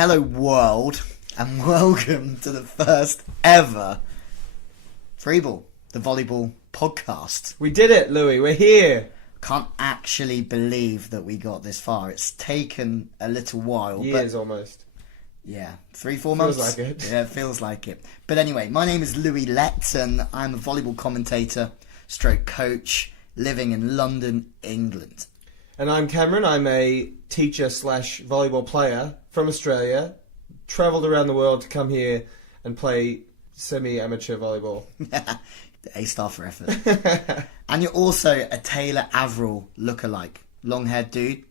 Hello world, and welcome to the first ever Freeball, the Volleyball Podcast. We did it, Lewie, we're here. Can't actually believe that we got this far. It's taken a little while. Years almost. Yeah, 3-4 months. Feels like it. Yeah, it feels like it. But anyway, my name is Lewie Lett, and I'm a volleyball commentator, stroke coach, living in London, England. And I'm Cameron. I'm a teacher slash volleyball player from Australia. Travelled around the world to come here and play semi-amateur volleyball. A-star for effort. And you're also a Taylor Averill lookalike. Long-haired dude,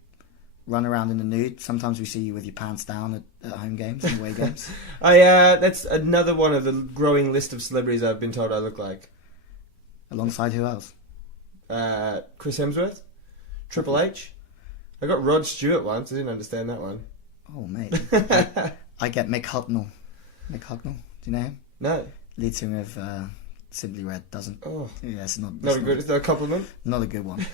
run around in the nude. Sometimes we see you with your pants down at home games and away games. That's another one of the growing list of celebrities I've been told I look like. Alongside who else? Chris Hemsworth, Triple H. I got Rod Stewart once. I didn't understand that one. Oh, mate. I get Mick Hucknall. Mick Hucknall, do you know him? No. Lead singer of Simply Red, doesn't. Oh. Yeah, it's not Not a good. Is that a compliment? Not a good one.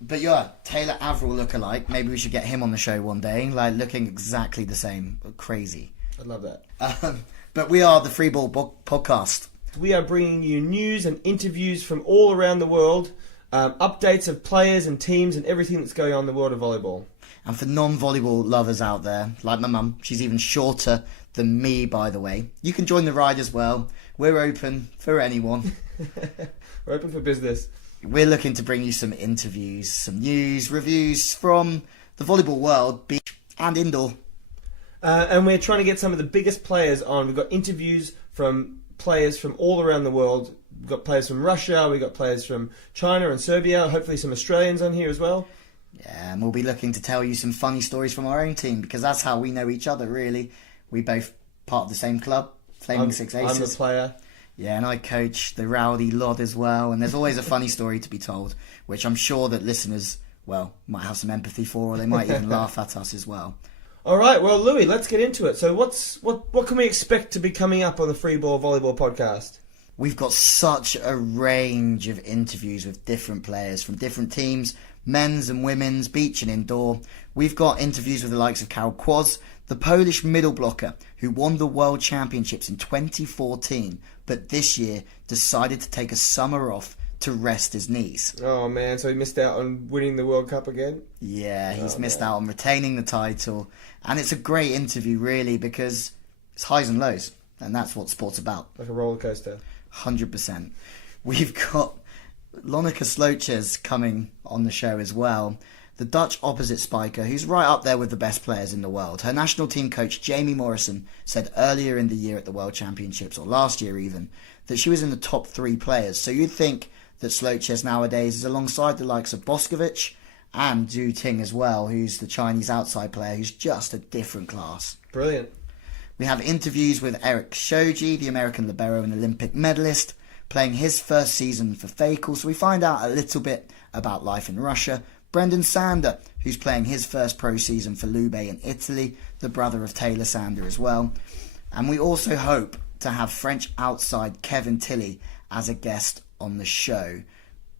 But yeah, Taylor Averill lookalike. Maybe we should get him on the show one day. Like, looking exactly the same. Crazy. I love that. But we are the Freeball Podcast. We are bringing you news and interviews from all around the world, updates of players and teams and everything that's going on in the world of volleyball. And for non-volleyball lovers out there, like my mum, she's even shorter than me, by the way. You can join the ride as well. We're open for anyone. We're open for business. We're looking to bring you some interviews, some news, reviews from the volleyball world, beach and indoor. And we're trying to get some of the biggest players on. We've got interviews from players from all around the world. We've got players from Russia, we've got players from China and Serbia, hopefully some Australians on here as well. Yeah, and we'll be looking to tell you some funny stories from our own team, because that's how we know each other, really. We both part of the same club, Flaming Six Aces. I'm a player. Yeah, and I coach the rowdy lot as well, and there's always a funny story to be told, which I'm sure that listeners, well, might have some empathy for, or they might even laugh at us as well. All right, well, Lewie, let's get into it. So what can we expect to be coming up on the Freeball Volleyball Podcast? We've got such a range of interviews with different players from different teams, men's and women's, beach and indoor. We've got interviews with the likes of Karol Kwosz, the Polish middle blocker who won the World Championships in 2014, but this year decided to take a summer off to rest his knees. Oh, man, so he missed out on winning the World Cup again? Yeah, he's missed out on retaining the title. And it's a great interview, really, because it's highs and lows, and that's what sport's about. Like a roller coaster. 100%. We've got Lonneke Slootjes coming on the show as well. The Dutch opposite spiker, who's right up there with the best players in the world. Her national team coach, Jamie Morrison, said earlier in the year at the World Championships, or last year even, that she was in the top 3 players. So you'd think that Slootjes nowadays is alongside the likes of Bošković and Zhu Ting as well, who's the Chinese outside player, who's just a different class. Brilliant. We have interviews with Eric Shoji, the American libero and Olympic medalist, playing his first season for Fakel, so we find out a little bit about life in Russia. Brendan Sander, who's playing his first pro season for Lewie in Italy, the brother of Taylor Sander as well. And we also hope to have French outside Kevin Tilley as a guest on the show.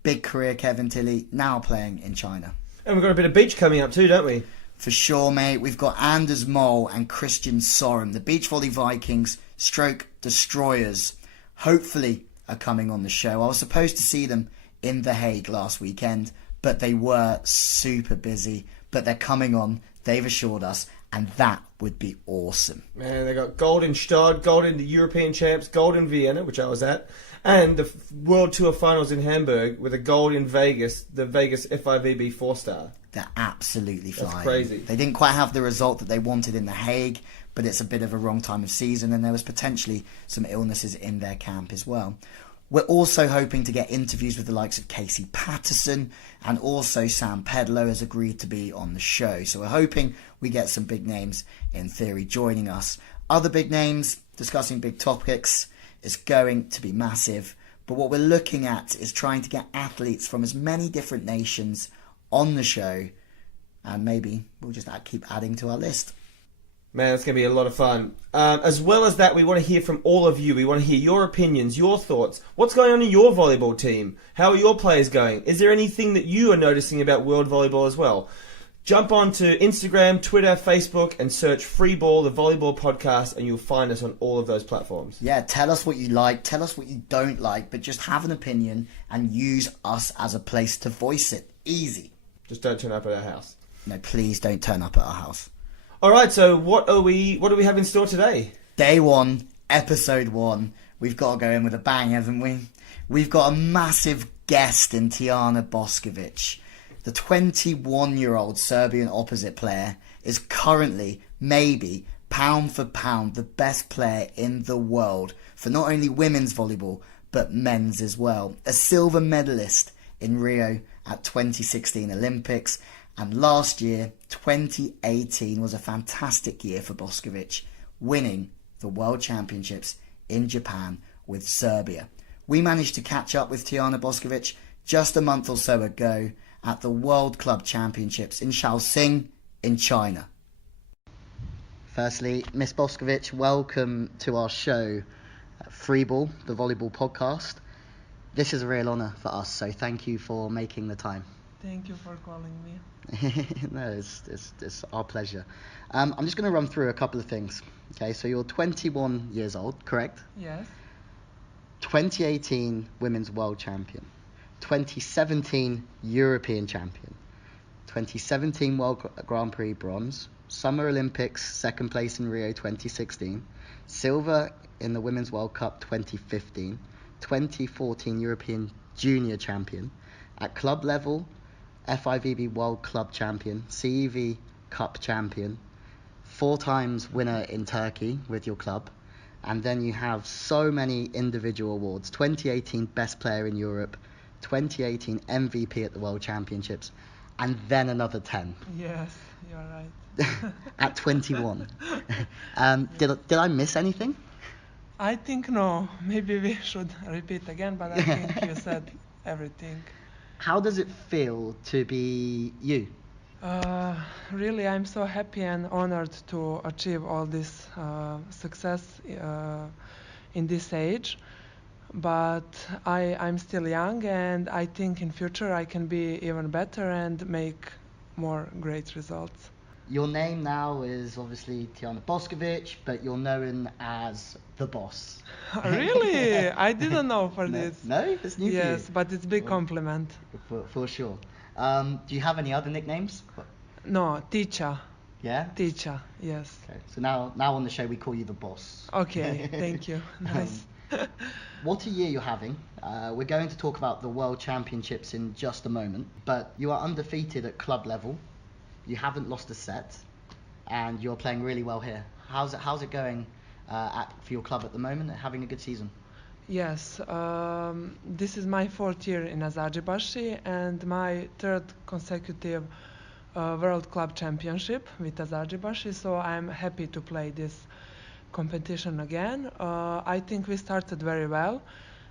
Big career Kevin Tilley, now playing in China. And we've got a bit of beach coming up too, don't we? For sure, mate. We've got Anders Mol and Christian Sorum, the Beach Volley Vikings stroke destroyers, hopefully are coming on the show. I was supposed to see them in The Hague last weekend, but they were super busy. But they're coming on, they've assured us, and that would be awesome. Man, they got gold in Stade, gold in the European Champs, gold in Vienna, which I was at, and the World Tour Finals in Hamburg with a gold in Vegas, the Vegas FIVB 4-star. They're absolutely flying. That's crazy. They didn't quite have the result that they wanted in The Hague, but it's a bit of a wrong time of season, and there was potentially some illnesses in their camp as well. We're also hoping to get interviews with the likes of Casey Patterson, and also Sam Pedlow has agreed to be on the show. So we're hoping we get some big names in theory joining us. Other big names discussing big topics is going to be massive. But what we're looking at is trying to get athletes from as many different nations on the show, and maybe we'll just keep adding to our list. Man, it's going to be a lot of fun. As well as that, we want to hear from all of you. We want to hear your opinions, your thoughts. What's going on in your volleyball team? How are your players going? Is there anything that you are noticing about world volleyball as well? Jump on to Instagram, Twitter, Facebook, and search Freeball, the Volleyball Podcast, and you'll find us on all of those platforms. Yeah, tell us what you like, tell us what you don't like, but just have an opinion and use us as a place to voice it. Easy. Just don't turn up at our house. No, please don't turn up at our house. All right, so what do we have in store today? Day 1, episode 1. We've got to go in with a bang, haven't we? We've got a massive guest in Tijana Bošković. The 21-year-old Serbian opposite player is currently, maybe, pound for pound, the best player in the world for not only women's volleyball, but men's as well. A silver medalist in Rio at 2016 Olympics. And last year, 2018, was a fantastic year for Bošković, winning the World Championships in Japan with Serbia. We managed to catch up with Tijana Bošković just a month or so ago at the World Club Championships in Shaoxing in China. Firstly, Miss Bošković, welcome to our show, Freeball, the Volleyball Podcast. This is a real honour for us, so thank you for making the time. Thank you for calling me. No, it's our pleasure. I'm just going to run through a couple of things. Okay, so you're 21 years old, correct? Yes. 2018 Women's World Champion. 2017 European Champion, 2017 World Grand Prix Bronze, Summer Olympics second place in Rio 2016, silver in the Women's World Cup 2015, 2014 European Junior Champion, at club level FIVB World Club Champion, CEV Cup Champion, 4 times winner in Turkey with your club, and then you have so many individual awards, 2018 Best Player in Europe, 2018 MVP at the World Championships, and then another 10. Yes, you're right. At 21. Did I miss anything? I think no. Maybe we should repeat again, but I think you said everything. How does it feel to be you? Really, I'm so happy and honored to achieve all this success in this age. But I'm still young, and I think in future I can be even better and make more great results. Your name now is obviously Tijana Bošković, but you're known as The Boss. Really? I didn't know for this. No, it's new for you. Yes, but it's a big compliment. For sure. Do you have any other nicknames? No, Ticha. Yeah? Ticha, yes. Okay, so now on the show we call you The Boss. Okay, thank you. Nice. What a year you're having. We're going to talk about the World Championships in just a moment, but you are undefeated at club level. You haven't lost a set, and you're playing really well here. How's it going for your club at the moment, having a good season? Yes, this is my 4th year in Azajibashi and my 3rd consecutive World Club Championship with Azajibashi, so I'm happy to play this competition again. I think we started very well.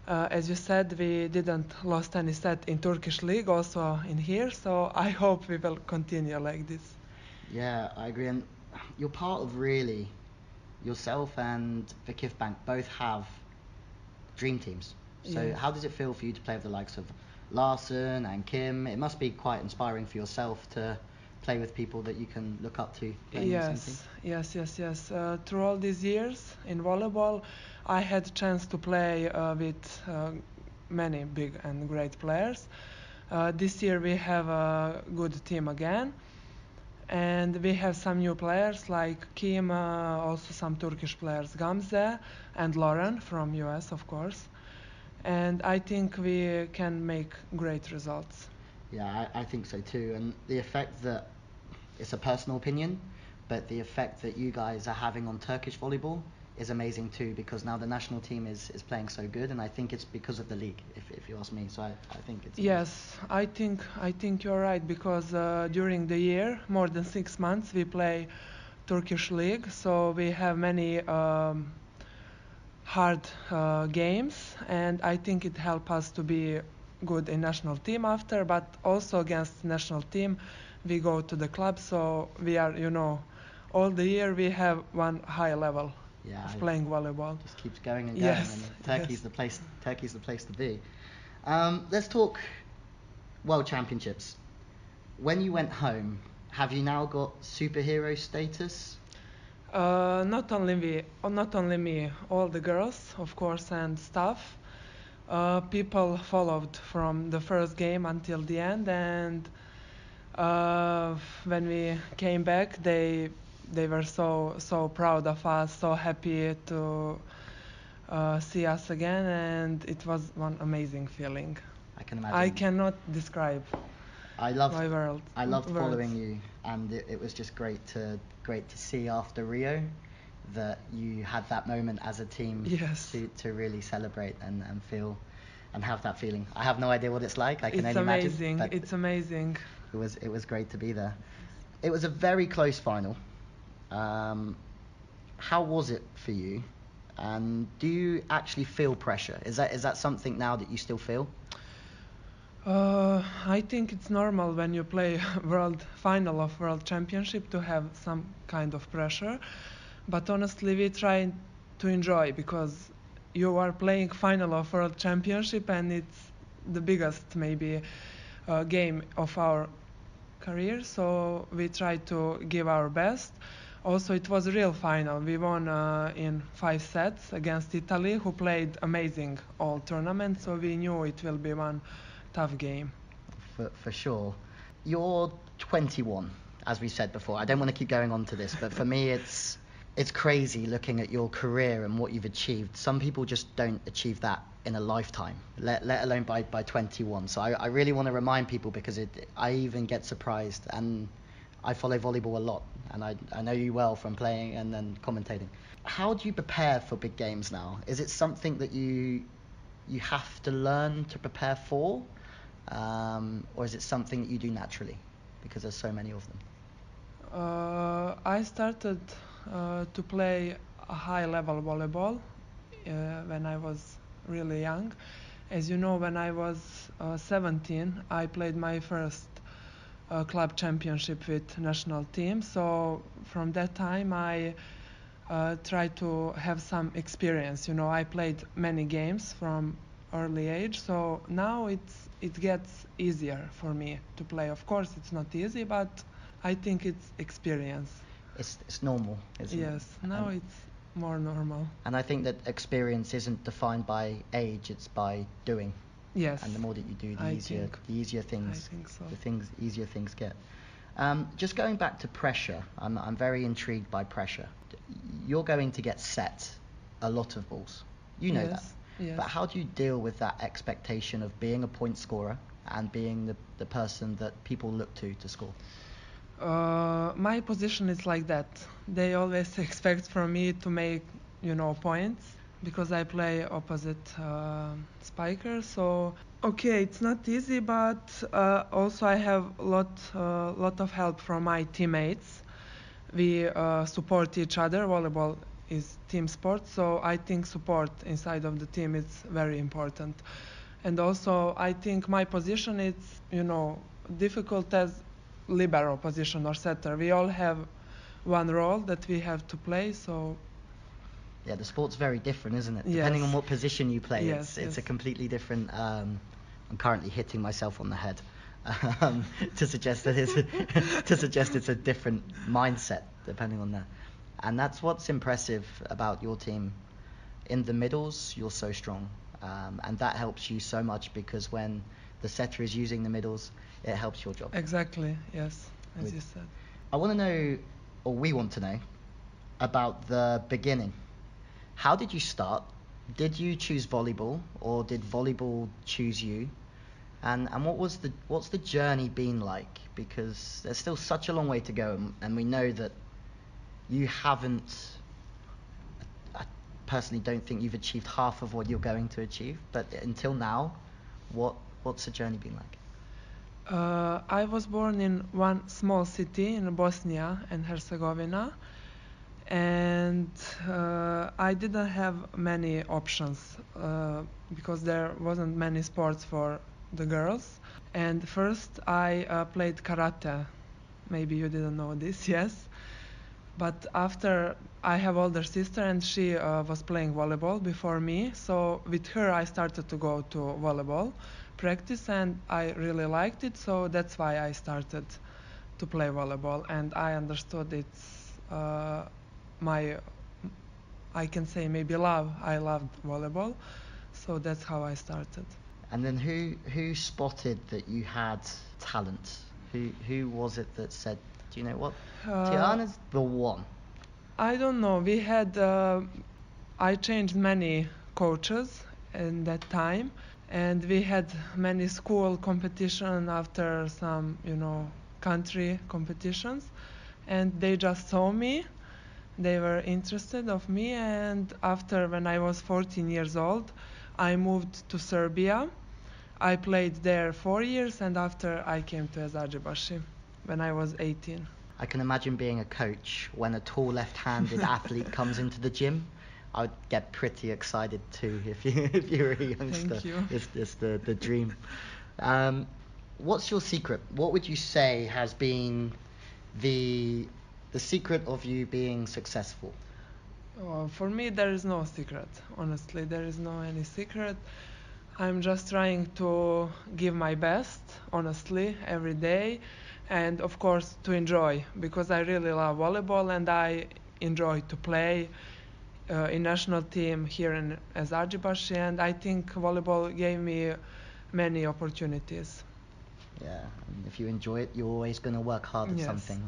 As you said, we didn't lost any set in Turkish league, also in here, so I hope we will continue like this. Yeah, I agree, and you're part of really, yourself and Vikif Bank both have dream teams. So Yes. How does it feel for you to play with the likes of Larson and Kim? It must be quite inspiring for yourself to play with people that you can look up to playing the same team. Yes. Through all these years in volleyball, I had a chance to play with many big and great players. This year we have a good team again, and we have some new players like Kim, also some Turkish players, Gamze and Lauren from US, of course. And I think we can make great results. Yeah, I think so too. And the effect that, it's a personal opinion, but the effect that you guys are having on Turkish volleyball is amazing too, because now the national team is playing so good, and I think it's because of the league, if you ask me. So I think it's Yes, I think you're right, because during the year, more than 6 months, we play Turkish league, so we have many hard games, and I think it helps us to be good in national team after, but also against national team we go to the club, so we are, all the year we have one high level of playing volleyball. Just keeps going and going. Yes, And Turkey's the place to be. Let's talk World Championships. When you went home, have you now got superhero status? Not only me, all the girls, of course, and staff. People followed from the first game until the end, and when we came back, they were so proud of us, so happy to see us again, and it was one amazing feeling. I can imagine. I cannot describe I loved my world. words. words. Following you, and it was just great to see after Rio that you had that moment as a team Yes. to really celebrate and feel and have that feeling. I have no idea what it's like. I can It's only amazing. imagine. But It's amazing. it was great to be there. It was a very close final. How was it for you? And do you actually feel pressure? Is that something now that you still feel? I think it's normal when you play world final of world championship to have some kind of pressure, but honestly we try to enjoy because you are playing final of world championship and it's the biggest maybe game of our career, so we try to give our best. Also, it was a real final. We won in 5 sets against Italy, who played amazing all tournament, so we knew it will be one tough game. For sure. You're 21, as we said before. I don't want to keep going on to this, but for me it's crazy looking at your career and what you've achieved. Some people just don't achieve that in a lifetime, let alone by 21. So I really want to remind people because I even get surprised, and I follow volleyball a lot, and I know you well from playing and then commentating. How do you prepare for big games now? Is it something that you have to learn to prepare for? Or is it something that you do naturally because there's so many of them? I started to play a high-level volleyball when I was really young. As you know, when I was 17, I played my first club championship with national team. So from that time, I tried to have some experience. You know, I played many games from early age, so now it gets easier for me to play. Of course, it's not easy, but I think it's experience. It's normal, isn't it? Yes, now it's more normal. And I think that experience isn't defined by age; it's by doing. Yes. And the more that you do, the easier things. I think so. Easier things get. Just going back to pressure, I'm very intrigued by pressure. You're going to get set a lot of balls. You know that. Yes. But how do you deal with that expectation of being a point scorer and being the person that people look to score? My position is like that. They always expect from me to make, points because I play opposite spiker. So okay, it's not easy, but also I have lot of help from my teammates. We support each other. Volleyball is team sport, so I think support inside of the team is very important. And also I think my position is, difficult as libero position or setter. We all have one role that we have to play, so Yeah, the sport's very different, isn't it? Yes. Depending on what position you play, Yes, it's yes. a completely different. I'm currently hitting myself on the head to suggest that it's a different mindset depending on that, and that's what's impressive about your team. In the middles, you're so strong, and that helps you so much because when the setter is using the middles, it helps your job. exactly, yes, as you said. I want to know, or we want to know, about the beginning. How did you start? Did you choose volleyball, or did volleyball choose you? And what's the journey been like? Because there's still such a long way to go, and we know that you haven't. I personally don't think you've achieved half of what you're going to achieve. But until now, what's the journey been like? I was born in one small city in Bosnia and Herzegovina, and I didn't have many options because there wasn't many sports for the girls. And first I played karate. Maybe you didn't know this, yes. But after, I have older sister and she was playing volleyball before me, so with her I started to go to volleyball practice and I really liked it, so that's why I started to play volleyball, and I understood it's my, I can say maybe love. I loved volleyball, so that's how I started. And then who spotted that you had talent? Who was it that said, do you know what? Tijana's the one. I don't know. We had, I changed many coaches in that time, and we had many school competition after some, country competitions, and they just saw me. They were interested of me, and after, when I was 14 years old, I moved to Serbia. I played there 4 years, and after I came to Eczacıbaşı when I was 18. I can imagine being a coach when a tall left-handed athlete comes into the gym. I would get pretty excited too if you were a youngster. Thank you. It's the dream. What's your secret? What would you say has been the secret of you being successful? For me, there is no secret. Honestly, there is no any secret. I'm just trying to give my best, honestly, every day, and of course to enjoy, because I really love volleyball and I enjoy to play in national team here in Eczacıbaşı, and I think volleyball gave me many opportunities. Yeah, and if you enjoy it, you're always going to work hard at Yes. something.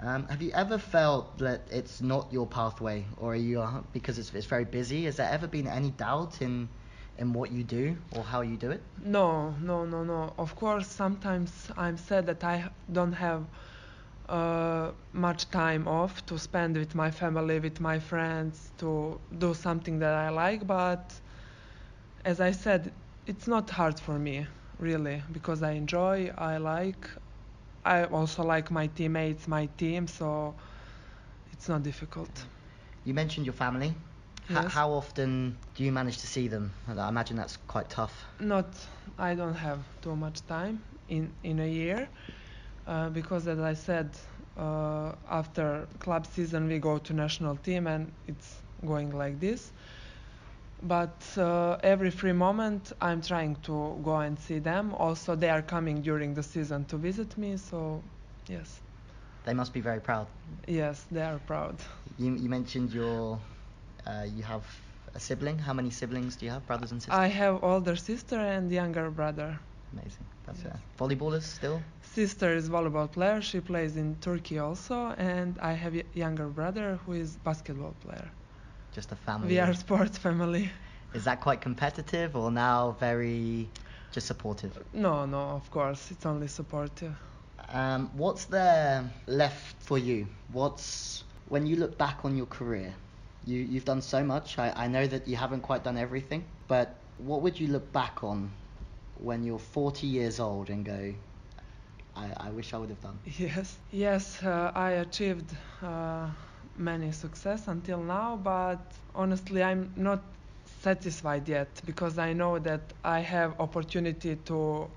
Have you ever felt that it's not your pathway, or are you because it's very busy? Has there ever been any doubt in what you do or how you do it? No. Of course, sometimes I'm sad that I don't have much time off to spend with my family, with my friends, to do something that I like. But as I said, it's not hard for me, really, because I enjoy, I also like my teammates, my team, so it's not difficult. You mentioned your family. Yes. How often do you manage to see them? I imagine that's quite tough. I don't have too much time in a year, because as I said, after club season we go to national team and it's going like this. But every free moment I'm trying to go and see them. Also, they are coming during the season to visit me, so yes. They must be very proud. Yes, they are proud. You mentioned you have a sibling. How many siblings do you have, brothers and sisters? I have older sister and younger brother. Amazing. That's Yes. volleyballers still? Sister is volleyball player. She plays in Turkey also, and I have a younger brother who is basketball player. Just a family. We are sports family. Is that quite competitive or now very just supportive? No, of course, it's only supportive. What's there left for you? When you look back on your career, you've done so much. I know that you haven't quite done everything, but what would you look back on when you're 40 years old and go, I wish I would have done? Yes, I achieved many success until now, but honestly I'm not satisfied yet, because I know that I have opportunity to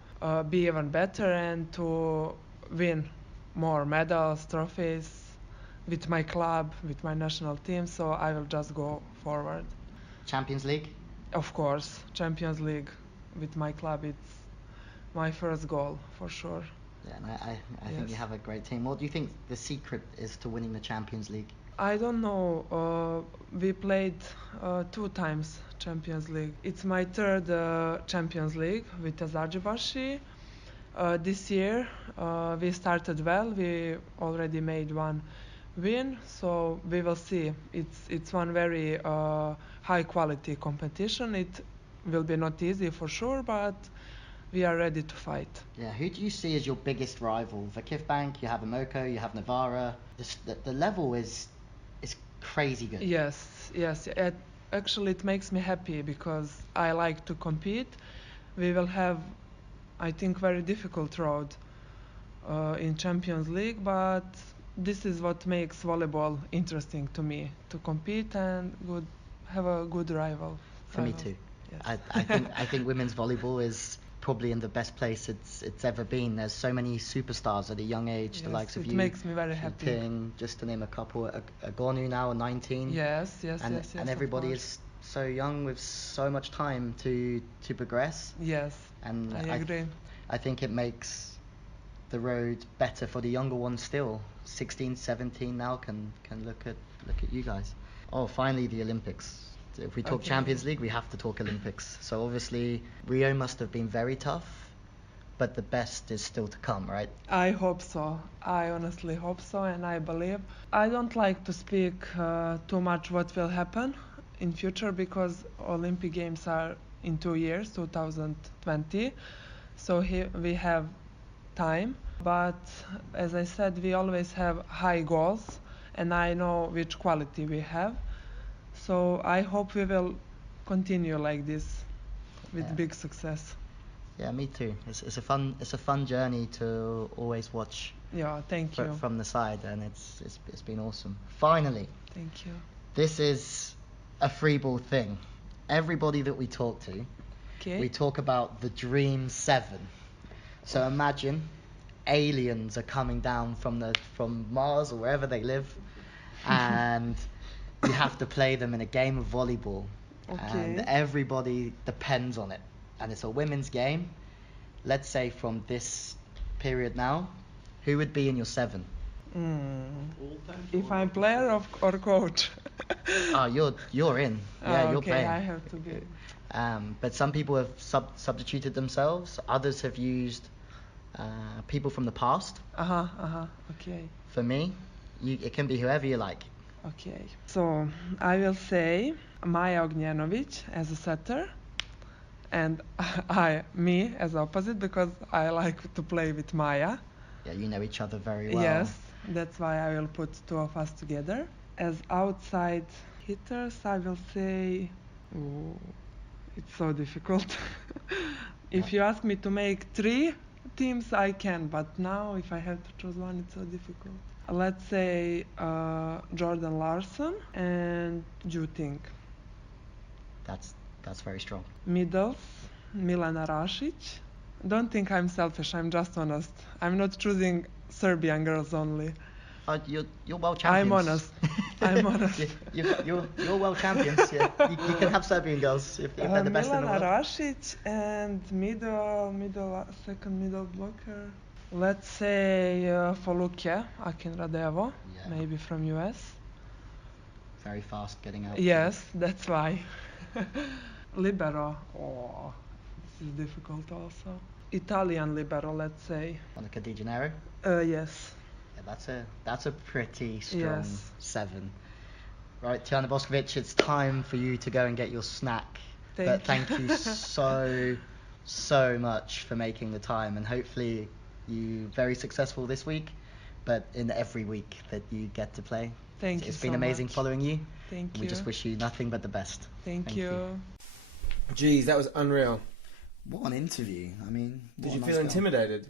be even better and to win more medals, trophies with my club, with my national team, so I will just go forward. Champions League? Of course, Champions League with my club, it's my first goal for sure. Yeah, and I think you have a great team. What do you think the secret is to winning the Champions League? I don't know. We played 2 times Champions League. It's my third Champions League with Eczacıbaşı. This year we started well. We already made 1 win, so we will see. It's one very high quality competition. It will be not easy for sure, but we are ready to fight. Yeah, who do you see as your biggest rival? Vakifbank, you have Amoco, you have Novara. The level is crazy good. Yes. Actually, it makes me happy because I like to compete. We will have, I think, very difficult road in Champions League, but this is what makes volleyball interesting to me, to compete and have a good rival. For me too. Yes. I think women's volleyball is probably in the best place it's ever been. There's so many superstars at a young age, the likes of it you. makes me very happy. Ting, just to name a couple. Agonu now, 19. Yes. And everybody is so young with so much time to progress. Yes, And I agree. I think it makes the road better for the younger ones still. 16, 17 now can look at you guys. Oh, finally the Olympics. If we talk Champions League, we have to talk Olympics. So obviously Rio must have been very tough, but the best is still to come, right? I hope so. I honestly hope so, and I believe. I don't like to speak too much what will happen in future, because Olympic Games are in 2 years, 2020. So we have time. But as I said, we always have high goals, and I know which quality we have. So I hope we will continue like this with big success. Yeah, me too. It's a fun journey to always watch. Yeah, thank you. From the side, and it's been awesome. Finally, thank you. This is a Freeball thing. Everybody that we talk to, we talk about the Dream 7. So imagine aliens are coming down from Mars or wherever they live, and you have to play them in a game of volleyball, and everybody depends on it, and it's a women's game. Let's say from this period now, who would be in your 7? If I'm player or coach? You're in. Yeah, you're playing. I have to be. But some people have substituted themselves. Others have used people from the past. Okay. For me, it can be whoever you like. Okay. So I will say Maja Ognjenović as a setter, and me as opposite, because I like to play with Maja. Yeah, you know each other very well. Yes, that's why I will put two of us together. As outside hitters, I will say, it's so difficult. If you ask me to make 3 teams, I can, but now if I have to choose one, it's so difficult. Let's say Jordan Larson and Ju Ting. That's very strong. Middles, Milana Rašić. Don't think I'm selfish, I'm just honest. I'm not choosing Serbian girls only. You're world champions. I'm honest. You're world champions. Yeah. You can have Serbian girls if they're the best in the world. Milana Rašić and second middle blocker. Let's say Folukje Akinradevo, maybe from US. Very fast getting out. Yes, that's why. Libero. This is difficult also. Italian libero, let's say. Monica Di Gennaro? Yes. Yeah, that's a pretty strong 7. Right, Tijana Bošković, it's time for you to go and get your snack. Thank you so much for making the time, and hopefully you're very successful this week, but in every week that you get to play. Thank you. It's been amazing following you. Thank you. We just wish you nothing but the best. Thank you. Geez, that was unreal. What an interview. I mean, did you feel intimidated?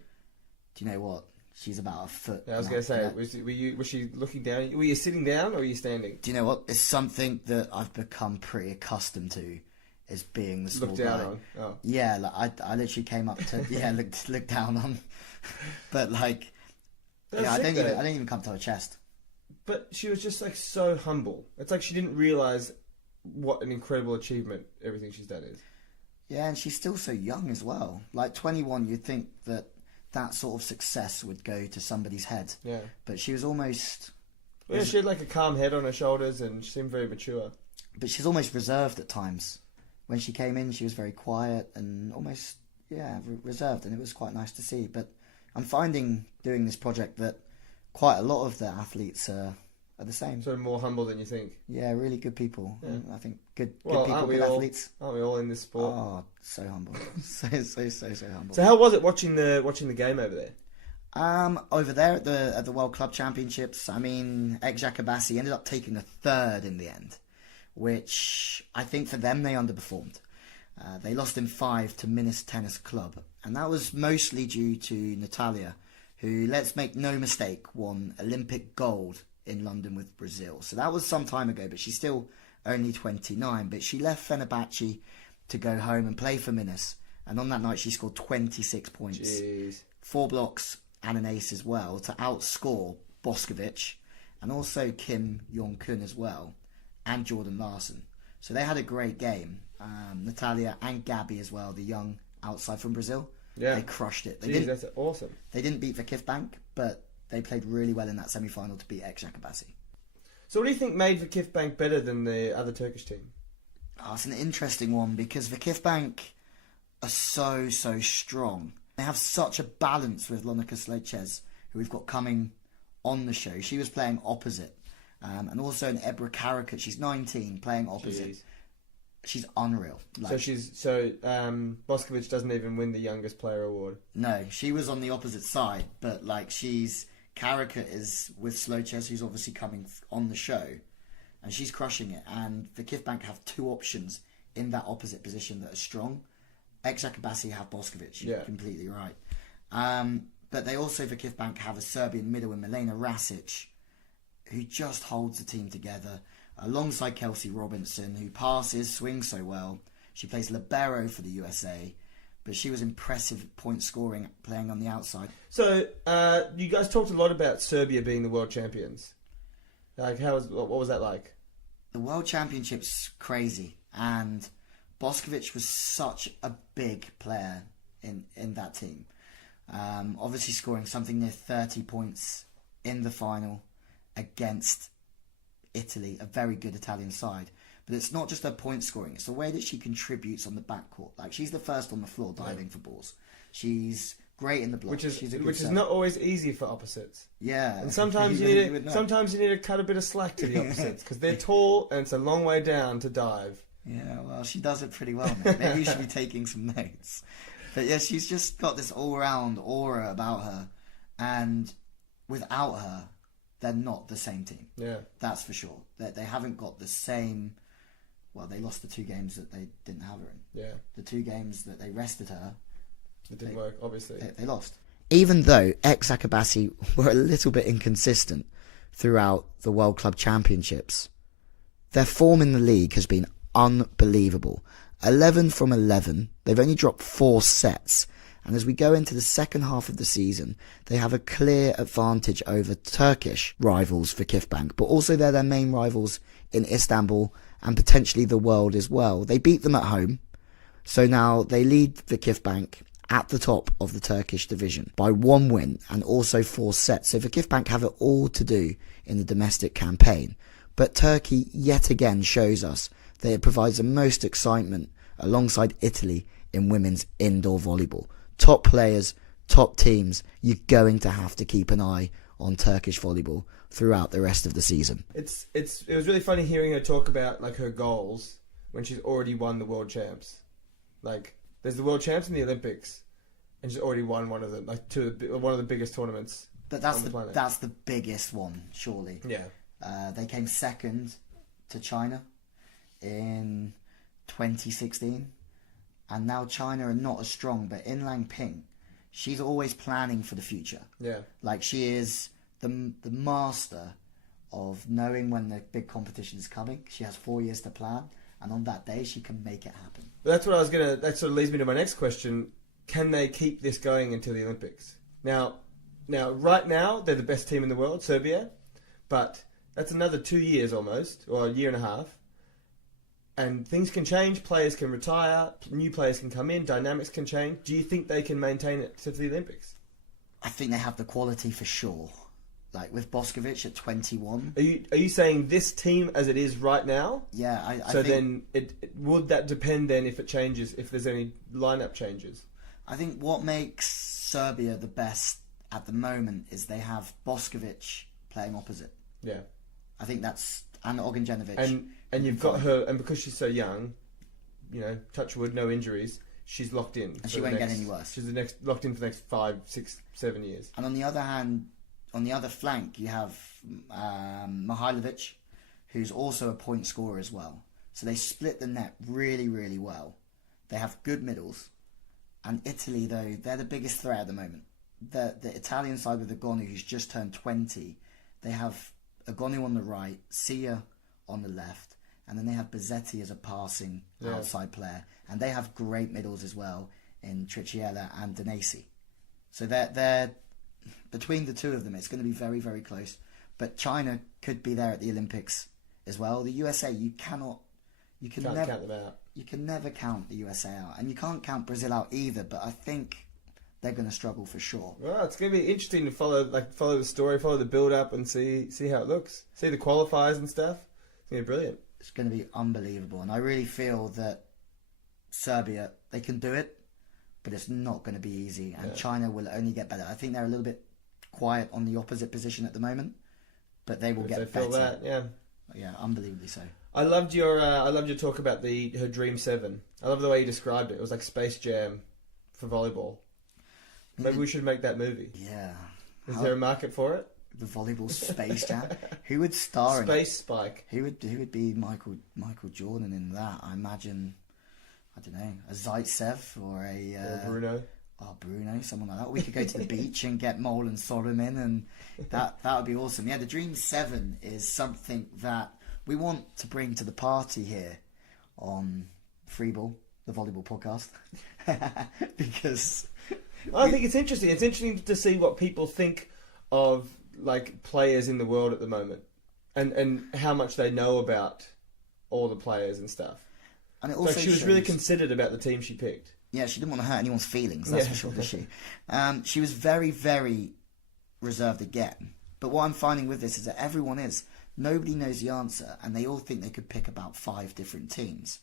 Do you know what? She's about a foot. Yeah, I was going to say, was she looking down? Were you sitting down or were you standing? Do you know what? It's something that I've become pretty accustomed to, is being the small guy. Look down on? Oh. Yeah, like I literally came up to, look down on. But like, I didn't even come to her chest. But she was just like so humble. It's like she didn't realise what an incredible achievement everything she's done is. Yeah, and she's still so young as well. Like 21, you'd think that sort of success would go to somebody's head. Yeah. But she was almost... Yeah, she had like a calm head on her shoulders and she seemed very mature. But she's almost reserved at times. When she came in, she was very quiet and almost, reserved, and it was quite nice to see. But I'm finding, doing this project, that quite a lot of the athletes are the same. So more humble than you think. Yeah, really good people. Yeah. I think good people, good athletes. Aren't we all in this sport? Oh, so humble. so humble. So how was it watching the game over there? Over there at the World Club Championships, I mean, Jakubasi ended up taking a 3rd in the end, which I think for them they underperformed. They lost in 5 to Minas Tennis Club, and that was mostly due to Natalia, who, let's make no mistake, won Olympic gold in London with Brazil. So that was some time ago, but she's still only 29. But she left Fenerbahce to go home and play for Minas, and on that night she scored 26 points. Jeez. 4 blocks and an ace as well, to outscore Bošković and also Kim Jong-kun as well, and Jordan Larson. So they had a great game. Natalia and Gabby as well, the young outside from Brazil. Yeah. They crushed it. Jeez, that's awesome. They didn't beat Vakif, but they played really well in that semi-final to beat Ekşakabasi. So what do you think made Vakif better than the other Turkish team? Oh, it's an interesting one because Vakif are so strong. They have such a balance with Lonika Slejcez, who we've got coming on the show. She was playing opposite. And also in Ebra Karakat, she's 19, playing opposite. Jeez. She's unreal. So Bošković doesn't even win the youngest player award. No, she was on the opposite side, but Karakat is with Slejcez, who's obviously coming on the show, and she's crushing it. And Vakif have two options in that opposite position that are strong. Ekşakabasi have Bošković. You're completely right. But they also, Vakif have a Serbian middle in Milena Rasic, who just holds the team together, alongside Kelsey Robinson, who passes, swings so well. She plays libero for the USA, but she was impressive point scoring, playing on the outside. So, you guys talked a lot about Serbia being the world champions. Like, what was that like? The World Championship's crazy, and Bošković was such a big player in that team. Obviously scoring something near 30 points in the final against Italy, a very good Italian side. But it's not just her point scoring, it's the way that she contributes on the backcourt. Like, she's the first on the floor diving for balls. She's great in the block. Which is not always easy for opposites. Yeah. And sometimes you need to cut a bit of slack to the opposites, because they're tall and it's a long way down to dive. Yeah, well, she does it pretty well, mate. Maybe you should be taking some notes. But yeah, she's just got this all-round aura about her. And without her, they're not the same team. Yeah. That's for sure. They haven't got the same... Well, they lost the 2 games that they didn't have her in. Yeah. The 2 games that they rested her... It didn't work, obviously. They lost. Even though Ekşakabasi were a little bit inconsistent throughout the World Club Championships, their form in the league has been unbelievable. 11 from 11. They've only dropped 4 sets. And as we go into the second half of the season, they have a clear advantage over Turkish rivals for Vakif, but also they're their main rivals in Istanbul and potentially the world as well. They beat them at home. So now they lead Vakif at the top of the Turkish division by 1 win and also 4 sets. So Vakif have it all to do in the domestic campaign. But Turkey yet again shows us that it provides the most excitement alongside Italy in women's indoor volleyball. Top players, top teams, you're going to have to keep an eye on Turkish volleyball throughout the rest of the season. It was really funny hearing her talk about like her goals when she's already won the world champs. Like, there's the world champs and the Olympics, and she's already won one of them, like one of the biggest tournaments. But that's the biggest one, surely. Yeah. They came second to China in 2016, and now China are not as strong. But in Langping, she's always planning for the future. Yeah. Like, she is the master of knowing when the big competition is coming. She has 4 years to plan, and on that day she can make it happen. That sort of leads me to my next question. Can they keep this going until the Olympics? Now, right now, they're the best team in the world, Serbia, but that's another 2 years almost, or a year and a half. And things can change, players can retire, new players can come in, dynamics can change. Do you think they can maintain it to the Olympics? I think they have the quality for sure. Like with Bošković at 21. Are you saying this team as it is right now? Yeah, I so think... then, would that depend then if it changes, if there's any lineup changes? I think what makes Serbia the best at the moment is they have Bošković playing opposite. Yeah. I think that's... And Ognjenović. And you've got her, and because she's so young, touch wood, no injuries, she's locked in. And she won't get any worse. She's locked in for the next 5, 6, 7 years. And on the other hand, on the other flank, you have Mihailovic, who's also a point scorer as well. So they split the net really, really well. They have good middles. And Italy, though, they're the biggest threat at the moment. The Italian side with Agonu, who's just turned 20, they have Agonu on the right, Sia on the left, and then they have Bazzetti as a passing outside player. And they have great middles as well in Triciella and Danesi. So they're between the two of them, it's going to be very, very close. But China could be there at the Olympics as well. The USA, you can never count them out. You can never count the USA out, and you can't count Brazil out either. But I think they're going to struggle for sure. Well, it's going to be interesting to follow the story, follow the build up, and see how it looks. See the qualifiers and stuff. It's going to be brilliant. It's going to be unbelievable, and I really feel that Serbia, they can do it, but it's not going to be easy, and China will only get better. I think they're a little bit quiet on the opposite position at the moment, but they will get better. That, yeah, unbelievably so. I loved your talk about her Dream 7. I love the way you described it. It was like Space Jam for volleyball. Maybe we should make that movie. Yeah. Is there a market for it? The volleyball Space Jam. Who would star in Space Spike. Who would be Michael Jordan in that? I imagine, I don't know, a Zaitsev or or Bruno. Oh, Bruno, someone like that. We could go to the beach and get Mole and Sodom in, and that would be awesome. Yeah, the Dream 7 is something that we want to bring to the party here on Freeball, the Volleyball Podcast, because I think it's interesting. It's interesting to see what people think of like players in the world at the moment, and how much they know about all the players and stuff. And it also she was really considered about the team she picked. Yeah, she didn't want to hurt anyone's feelings, that's for sure, did she? She was very, very reserved again. But what I'm finding with this is that everyone is. Nobody knows the answer, and they all think they could pick about 5 different teams.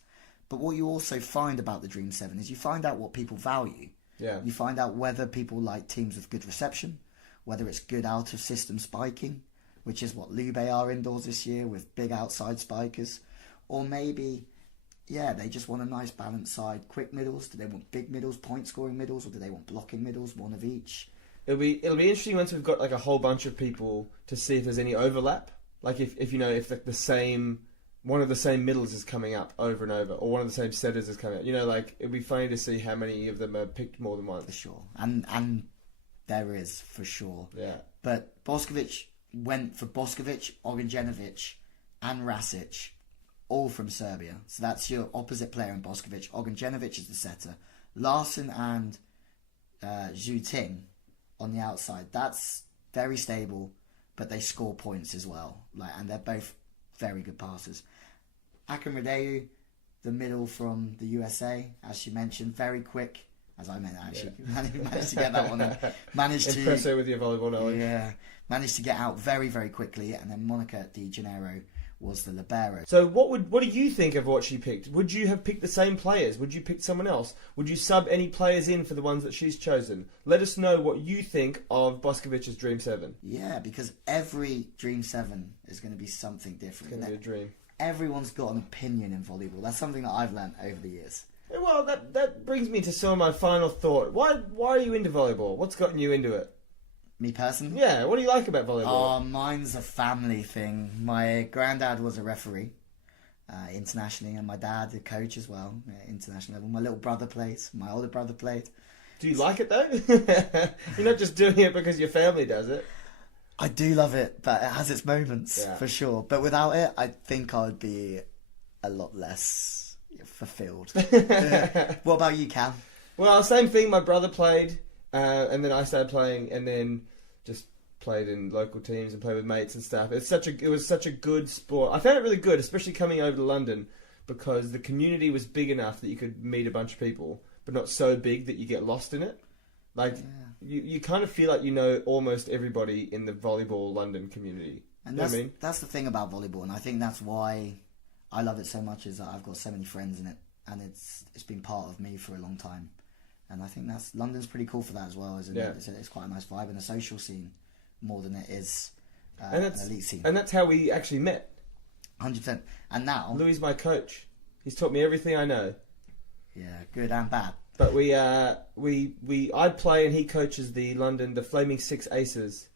But what you also find about the Dream 7 is you find out what people value. Yeah. You find out whether people like teams with good reception, whether it's good out-of-system spiking, which is what Lewie are indoors this year with big outside spikers, or maybe... yeah, they just want a nice balanced side. Quick middles. Do they want big middles, point scoring middles, or do they want blocking middles? One of each. It'll be interesting once we've got like a whole bunch of people to see if there's any overlap. Like if the same one of the same middles is coming up over and over, or one of the same setters is coming up. Like it'd be funny to see how many of them are picked more than once. For sure, and there is for sure. Yeah. But Bošković went for Bošković, Ognjenović, and Rasic. All from Serbia. So that's your opposite player in Bošković. Ognjenović is the setter. Larsen and Zhu Ting on the outside. That's very stable, but they score points as well. And they're both very good passers. Akin Radeu, the middle from the USA, as she mentioned, very quick. As I meant, actually. Yeah. Managed to get that one in. Impress her with your volleyball knowledge. Yeah. Managed to get out very, very quickly. And then Monica Di Janeiro was the libero. So what do you think of what she picked? Would you have picked the same players? Would you pick someone else? Would you sub any players in for the ones that she's chosen? Let us know what you think of Bošković's Dream 7. Yeah, because every Dream 7 is going to be something different. It's going to be a dream. Everyone's got an opinion in volleyball. That's something that I've learned over the years. Well, that brings me to some of my final thought. Why are you into volleyball? What's gotten you into it? Me personally? Yeah, what do you like about volleyball? Oh, mine's a family thing. My granddad was a referee internationally, and my dad a coach as well, international level. My little brother plays. My older brother played. Do you like it though? You're not just doing it because your family does it. I do love it, but it has its moments, for sure. But without it, I think I would be a lot less fulfilled. What about you, Cam? Well, same thing. My brother played, and then I started playing, and then just played in local teams and played with mates and stuff. It was such a good sport. I found it really good, especially coming over to London, because the community was big enough that you could meet a bunch of people, but not so big that you get lost in it. Like, you kind of feel like you know almost everybody in the volleyball London community. And that's the thing about volleyball, and I think that's why I love it so much, is that I've got so many friends in it, and it's been part of me for a long time. And I think London's pretty cool for that as well, isn't it? It's quite a nice vibe and a social scene more than it is an elite scene. And that's how we actually met. 100%. And now... Louis' my coach. He's taught me everything I know. Yeah, good and bad. But I play and he coaches the Flaming Six Aces.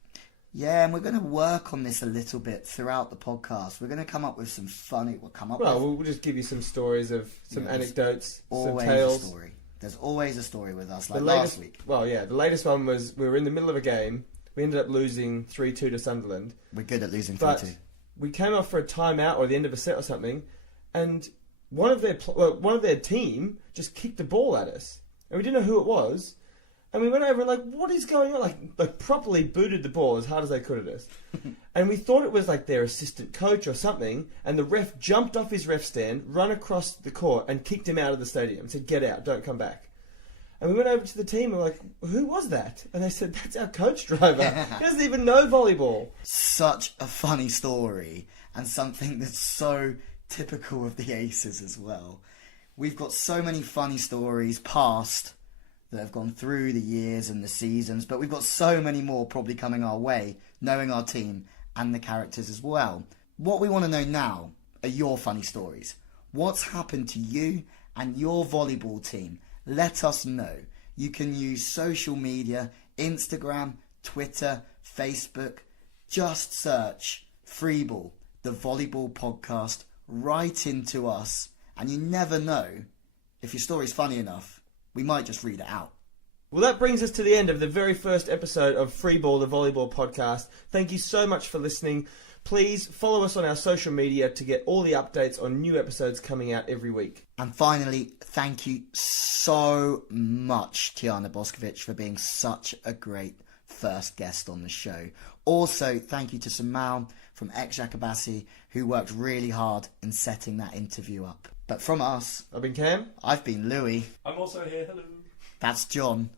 Yeah, and we're going to work on this a little bit throughout the podcast. We're going to come up with some funny... We'll just give you some stories of some anecdotes, some tales. Always a story. There's always a story with us, like last week. Well, yeah, the latest one was we were in the middle of a game. We ended up losing 3-2 to Sunderland. We're good at losing 3-2. But we came off for a timeout or the end of a set or something, and one of their team just kicked the ball at us, and we didn't know who it was. And we went over and what is going on? Like properly booted the ball as hard as they could at us. And we thought it was like their assistant coach or something. And the ref jumped off his ref stand, run across the court and kicked him out of the stadium and said, "Get out, don't come back." And we went over to the team and we're like, who was that? And they said, that's our coach driver. He doesn't even know volleyball. Such a funny story, and something that's so typical of the Aces as well. We've got so many funny stories past that have gone through the years and the seasons, but we've got so many more probably coming our way, knowing our team and the characters as well. What we want to know now are your funny stories. What's happened to you and your volleyball team? Let us know. You can use social media, Instagram, Twitter, Facebook. Just search Freeball, the Volleyball Podcast, right into us. And you never know, if your story's funny enough, we might just read it out. Well, that brings us to the end of the very first episode of Freeball, the Volleyball Podcast. Thank you so much for listening. Please follow us on our social media to get all the updates on new episodes coming out every week. And finally, thank you so much, Tijana Bošković, for being such a great first guest on the show. Also, thank you to Samal from Ex-Jacobassi, who worked really hard in setting that interview up. But from us, I've been Cam. I've been Lewie. I'm also here. Hello. That's John.